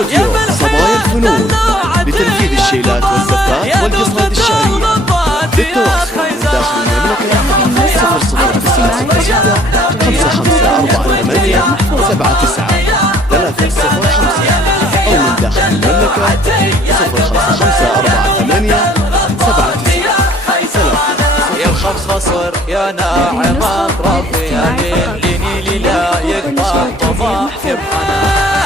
استوديو صبايا الفنون لتنفيذ الشيلات والزفات والقصائد الشعرية. للتواصل داخل المملكة 0056 5548 79 305 أو من داخل المملكة 05548 79 يا الخمس خصر يا ناعم اطرافي يا ليل لا يقطع طماح في بحنا.